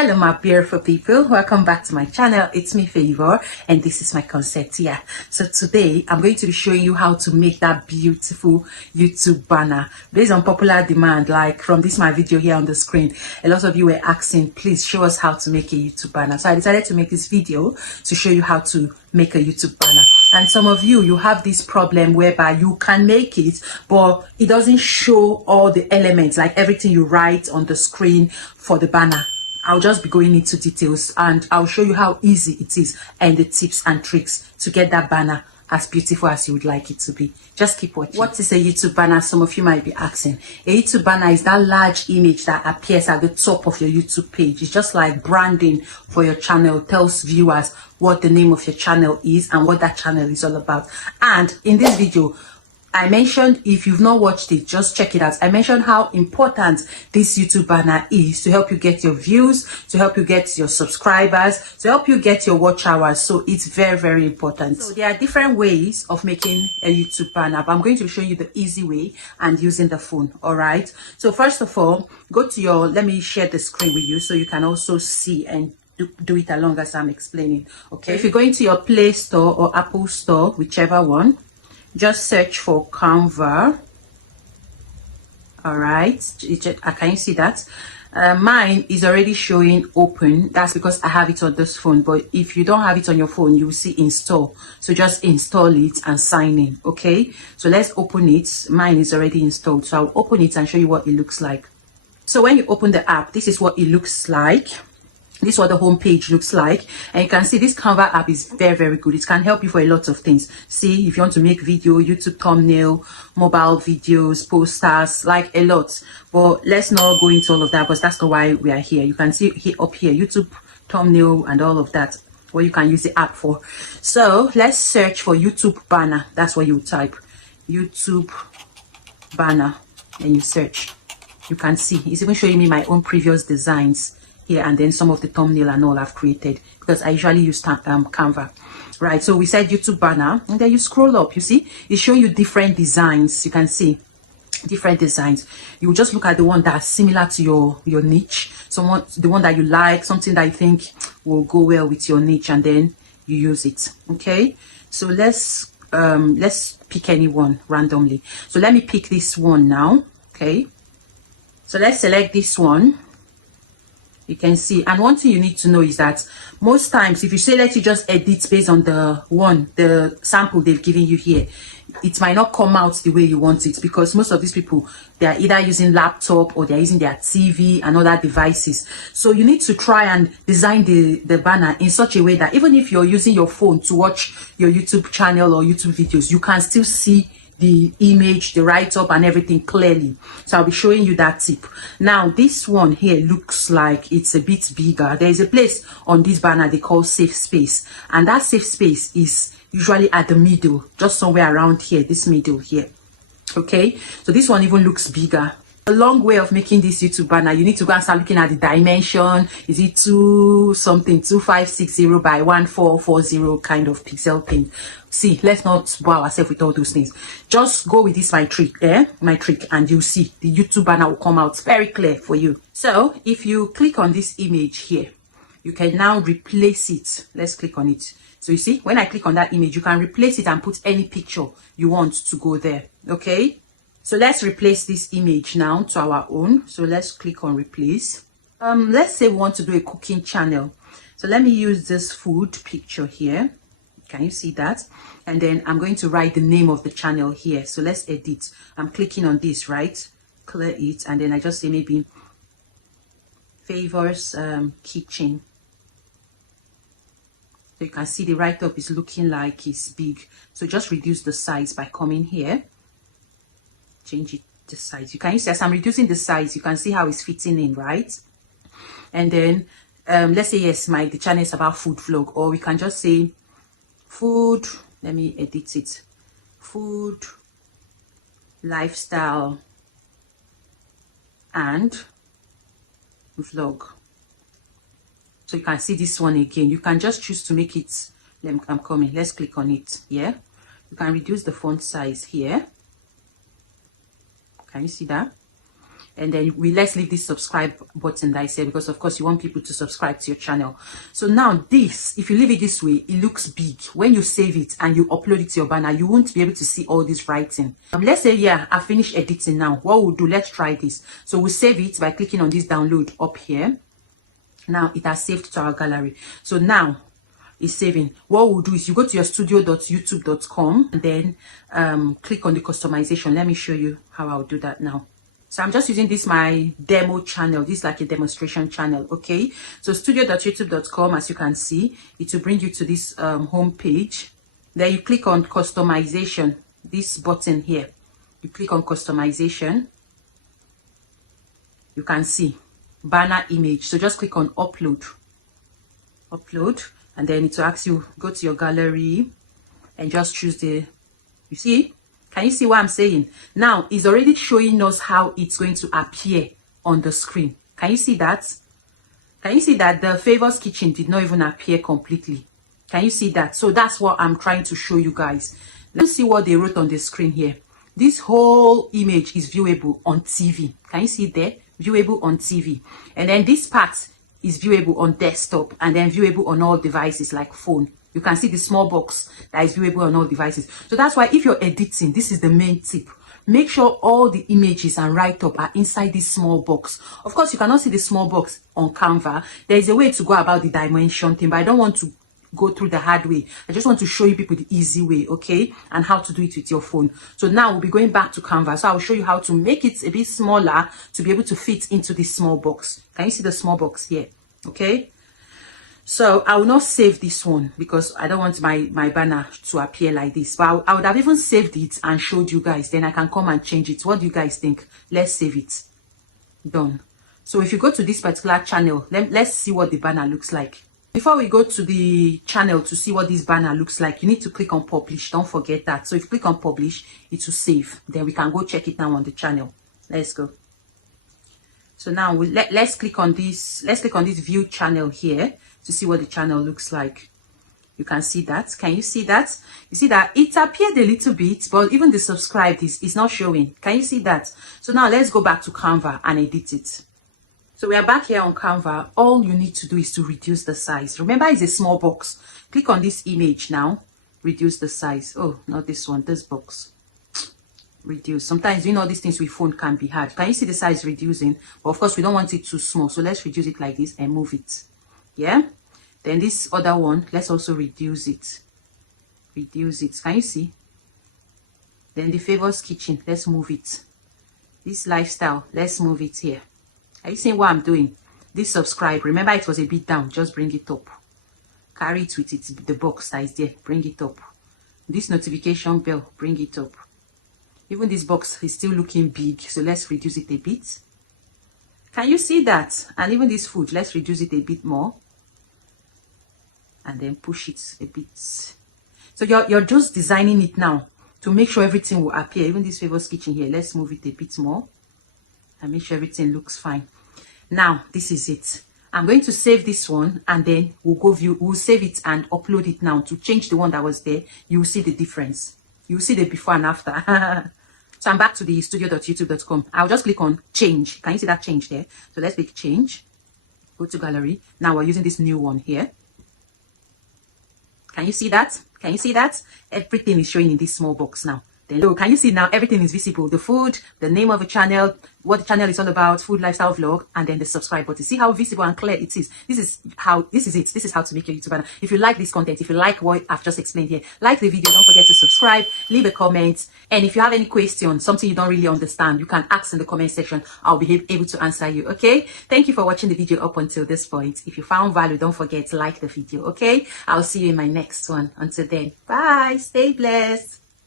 Hello my beautiful people, welcome back to my channel. It's me Favour and this is my concept here. So today I'm going to be showing you how to make that beautiful YouTube banner based on popular demand. Like from this my video here on the screen, a lot of you were asking, please show us how to make a YouTube banner. So I decided to make this video to show you how to make a YouTube banner. And some of you have this problem whereby you can make it but it doesn't show all the elements, like everything you write on the screen for the banner. I'll just be going into details and I'll show you how easy it is and the tips and tricks to get that banner as beautiful as you would like it to be. Just keep watching. What is a YouTube banner? Some of you might be asking. A YouTube banner is that large image that appears at the top of your YouTube page. It's just like branding for your channel. It tells viewers what the name of your channel is and what that channel is all about. And in this video, I mentioned, if you've not watched it, just check it out. I mentioned how important this YouTube banner is to help you get your views, to help you get your subscribers, to help you get your watch hours. So it's very, very important. So there are different ways of making a YouTube banner, but I'm going to show you the easy way and using the phone. All right. So first of all, go to your, let me share the screen with you so you can also see and do it along as I'm explaining. Okay. If you go into your Play Store or Apple Store, whichever one, just search for Canva. All right, can you see that? Mine is already showing open. That's because I have it on this phone, but if you don't have it on your phone, you will see install. So just install it and sign in. Okay, so let's open it. Mine is already installed, so I'll open it and show you what it looks like. So when you open the app, this is what it looks like. This is what the home page looks like, and you can see this Canva app is very, very good. It can help you for a lot of things. See, if you want to make video, YouTube thumbnail, mobile videos, posters, like a lot. But let's not go into all of that, because that's not why we are here. You can see here, up here, YouTube thumbnail and all of that, what you can use the app for. So let's search for YouTube banner. That's what you type, YouTube banner, and you search. You can see it's even showing me my own previous designs here, and then some of the thumbnail and all I've created, because I usually use Canva. Right, so we said YouTube banner, and then you scroll up, you see it's showing you different designs. You can see different designs. You just look at the one that's similar to your niche, the one that you like, something that you think will go well with your niche, and then you use it. Okay, so let's pick any one randomly. So let me pick this one now. Okay, so let's select this one. You can see, and one thing you need to know is that most times if you say let you just edit based on the sample they've given you here, it might not come out the way you want it, because most of these people, they are either using laptop or they're using their TV and other devices. So you need to try and design the banner in such a way that even if you're using your phone to watch your YouTube channel or YouTube videos, you can still see the image, the write-up and everything clearly. So I'll be showing you that tip. Now this one here looks like it's a bit bigger. There is a place on this banner they call safe space, and that safe space is usually at the middle, just somewhere around here, this middle here. Okay, so this one even looks bigger. A long way of making this YouTube banner, you need to go and start looking at the dimension. Is it 2560 by 1440 kind of pixel thing? See, let's not bore ourselves with all those things. Just go with this my trick, and you'll see the YouTube banner will come out very clear for you. So if you click on this image here, you can now replace it. Let's click on it. So you see, when I click on that image, you can replace it and put any picture you want to go there. Okay, so let's replace this image now to our own. So let's click on replace. Let's say we want to do a cooking channel. So let me use this food picture here. Can you see that? And then I'm going to write the name of the channel here. So let's edit. I'm clicking on this, right? Clear it, and then I just say maybe Favour's kitchen. So you can see the write-up is looking like it's big. So just reduce the size by coming here. Change it the size. You can see as I'm reducing the size, you can see how it's fitting in, right? And then let's say yes, the channel is about food vlog, or we can just say food. Let me edit it. Food, lifestyle, and vlog. So you can see this one again. You can just choose to make it. I'm coming. Let's click on it. Yeah, you can reduce the font size here. Can you see that? And then let's leave this subscribe button that I said, because of course you want people to subscribe to your channel. So now this, if you leave it this way, it looks big. When you save it and you upload it to your banner, you won't be able to see all this writing. Let's say, yeah, I finished editing now. What we'll do, let's try this. So we'll save it by clicking on this download up here. Now it has saved to our gallery. So now it's saving. What we'll do is you go to your studio.youtube.com and then click on the customization. Let me show you how I'll do that now. So I'm just using this my demo channel. This is like a demonstration channel. Okay, so studio.youtube.com, as you can see, it will bring you to this home page. Then you click on customization, this button here. You click on customization. You can see banner image. So just click on upload, and then it will ask you, go to your gallery and just choose the, you see, can you see what I'm saying? Now it's already showing us how it's going to appear on the screen. Can you see that? Can you see that the Favour's kitchen did not even appear completely? Can you see that? So that's what I'm trying to show you guys. Let's see what they wrote on the screen here. This whole image is viewable on TV. Can you see there? Viewable on TV. And then this part is viewable on desktop, and then viewable on all devices like phone. You can see the small box that is viewable on all devices. So that's why if you're editing, this is the main tip. Make sure all the images and write-up are inside this small box. Of course, you cannot see the small box on Canva. There is a way to go about the dimension thing, but I don't want to go through the hard way. I just want to show you people the easy way, okay, and how to do it with your phone. So now we'll be going back to Canva. So I'll show you how to make it a bit smaller to be able to fit into this small box. Can you see the small box here? Okay, so I will not save this one because I don't want my banner to appear like this, but I would have even saved it and showed you guys. Then I can come and change it. What do you guys think? Let's save it. Done. So if you go to this particular channel, let's see what the banner looks like. Before we go to the channel to see what this banner looks like, you need to click on publish. Don't forget that. So if you click on publish, it will save. Then we can go check it now on the channel. Let's go. So now let's click on this. Let's click on this view channel here to see what the channel looks like. You can see that. Can you see that? You see that it appeared a little bit, but even the subscribed is not showing. Can you see that? So now let's go back to Canva and edit it. So we are back here on Canva. All you need to do is to reduce the size. Remember, it's a small box. Click on this image now. Reduce the size. Oh, not this one. This box. Reduce. Sometimes, you know, these things with phone can be hard. Can you see the size reducing? But of course, we don't want it too small. So let's reduce it like this and move it. Yeah. Then this other one, let's also reduce it. Reduce it. Can you see? Then the Favour's kitchen, let's move it. This lifestyle, let's move it here. Are you seeing what I'm doing? This subscribe, remember it was a bit down. Just bring it up. Carry it with it. The box that is there, bring it up. This notification bell, bring it up. Even this box is still looking big, so let's reduce it a bit. Can you see that? And even this food, let's reduce it a bit more. And then push it a bit. So you're just designing it now to make sure everything will appear. Even this Favour's kitchen here, let's move it a bit more and make sure everything looks fine. Now this is it. I'm going to save this one, and then we'll save it and upload it now to change the one that was there. You will see the difference. You will see the before and after. So I'm back to the studio.youtube.com. I'll just click on change. Can you see that change there? So let's click change. Go to gallery. Now we're using this new one here. Can you see that? Can you see that? Everything is showing in this small box now. Then, so can you see now everything is visible? The food, the name of the channel, what the channel is all about, food lifestyle vlog, and then the subscribe button. See how visible and clear it is. This is it. This is how to make your YouTube channel. If you like this content, if you like what I've just explained here, like the video, don't forget to subscribe, leave a comment, and if you have any question, something you don't really understand, you can ask in the comment section. I'll be able to answer you. Okay, thank you for watching the video up until this point. If you found value, don't forget to like the video. Okay, I'll see you in my next one. Until then, bye, stay blessed.